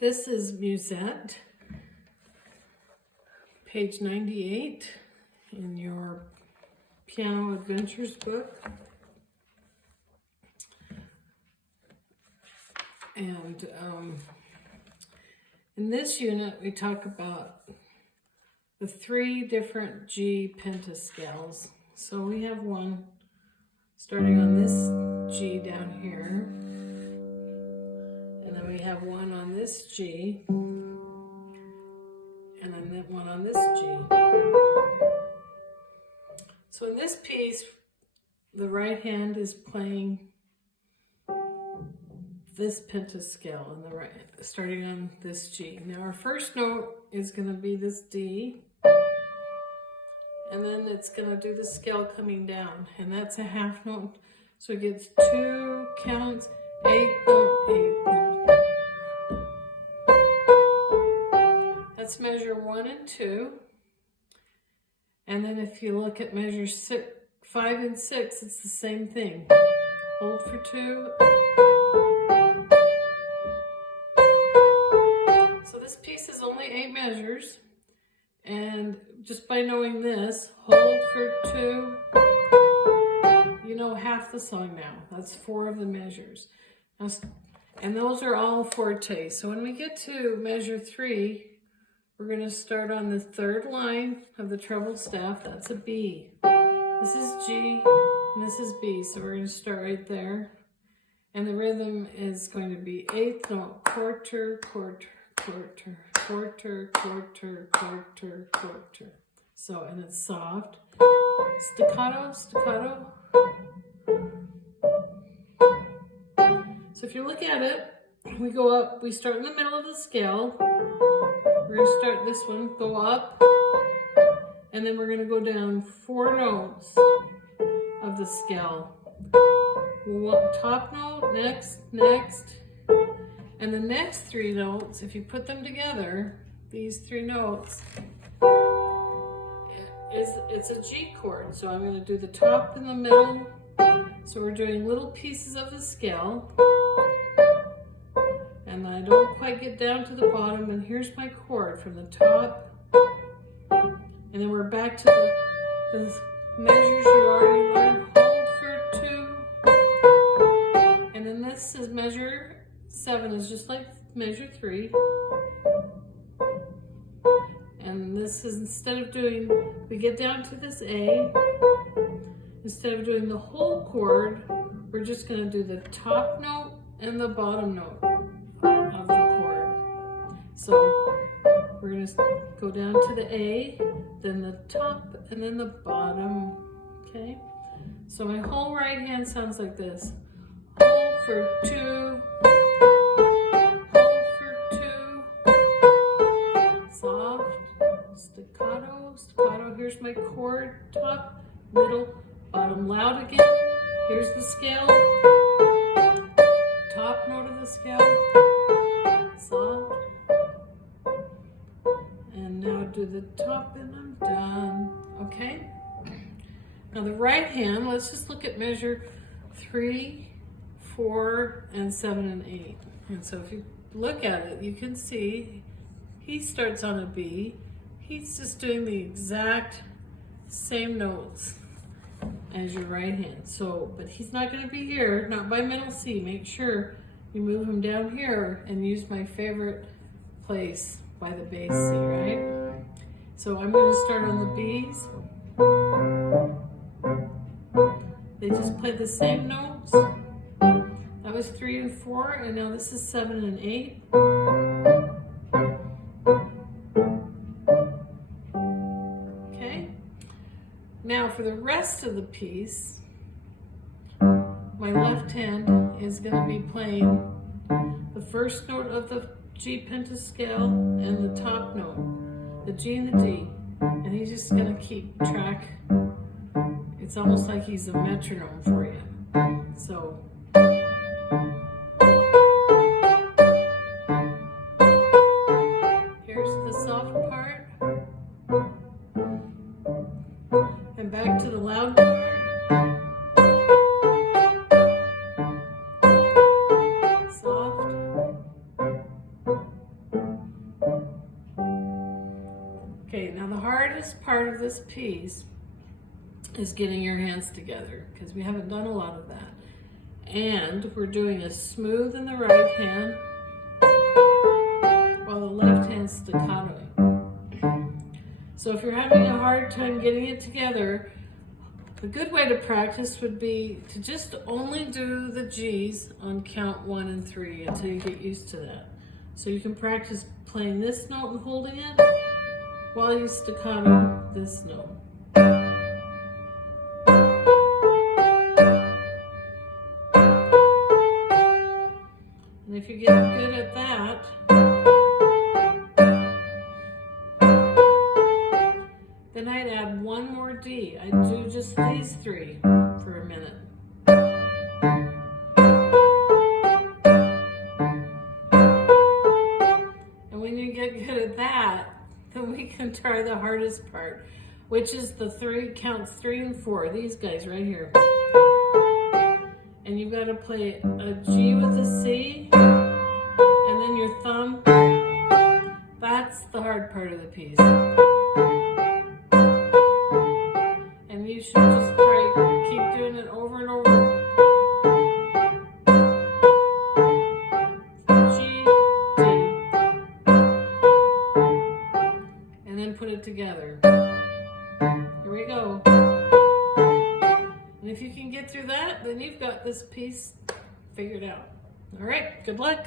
This is Musette, page 98 in your Piano Adventures book. And in this unit, we talk about the 3 different G pentascales. So we have one starting on this G down here. And then we have one on this G. And then one on this G. So in this piece, the right hand is playing this pentascale on the right, starting on this G. Now our first note is going to be this D, and then it's going to do the scale coming down, and that's a half note. So it gets 2 counts, 8th note, 8th note. That's measure 1 and 2. And then if you look at measure 5 and 6, it's the same thing. Hold for 2. So this piece is only 8 measures. And just by knowing this, hold for 2, you know half the song now. That's 4 of the measures. And those are all forte. So when we get to measure 3, we're going to start on the 3rd line of the treble staff. That's a B. This is G, and this is B. So we're going to start right there. And the rhythm is going to be 8th note, quarter, quarter, quarter, quarter, quarter, quarter, quarter. So, and it's soft. Staccato, staccato. So if you look at it, we go up, we start in the middle of the scale. We're going to start this one, go up, and then we're going to go down 4 notes of the scale. Top note, next, next, and the next 3 notes, if you put them together, these 3 notes, it's a G chord. So I'm going to do the top in the middle. So we're doing little pieces of the scale. And I don't quite get down to the bottom, and here's my chord from the top. And then we're back to the measures you already learned. Hold for 2. And then this is measure 7 is just like measure 3. And this is, instead of doing, we get down to this A. Instead of doing the whole chord, we're just going to do the top note and the bottom note of the chord. So we're going to go down to the A, then the top, and then the bottom. Okay? So my whole right hand sounds like this. Hold for 2. Hold for 2. Soft. Staccato. Staccato. Here's my chord. Top, middle, bottom. Loud again. Here's the scale. Top note of the scale. Soft. And now do the top, and I'm done. Okay? Now the right hand, let's just look at measure 3, 4, and 7, and 8. And so if you look at it, you can see he starts on a B. He's just doing the exact same notes as your right hand. So, but he's not going to be here, not by middle C. Make sure you move him down here and use my favorite place by the bass C, right? So I'm going to start on the B's. They just play the same notes. That was 3 and 4, and now this is 7 and 8. Okay? Now for the rest of the piece, my left hand is going to be playing the first note of the G pentascale and the top note, the G and the D, and he's just going to keep track. It's almost like he's a metronome for you. So here's the soft part, and back to the loud part. Soft. hardest part of this piece is getting your hands together, because we haven't done a lot of that. And we're doing a smooth in the right hand while the left hand's staccatoing. So if you're having a hard time getting it together, a good way to practice would be to just only do the G's on count 1 and 3 until you get used to that. So you can practice playing this note and holding it while you staccato this note. And if you get good at that, then I'd add one more D. I'd do just these 3 for a minute. And when you get good at that, then we can try the hardest part, which is the counts 3 and 4, these guys right here. And you've got to play a G with a C, and then your thumb. That's the hard part of the piece. And you should just keep doing it over and over. G, D. And then put it together. Here we go. And if you can get through that, then you've got this piece figured out. All right, good luck.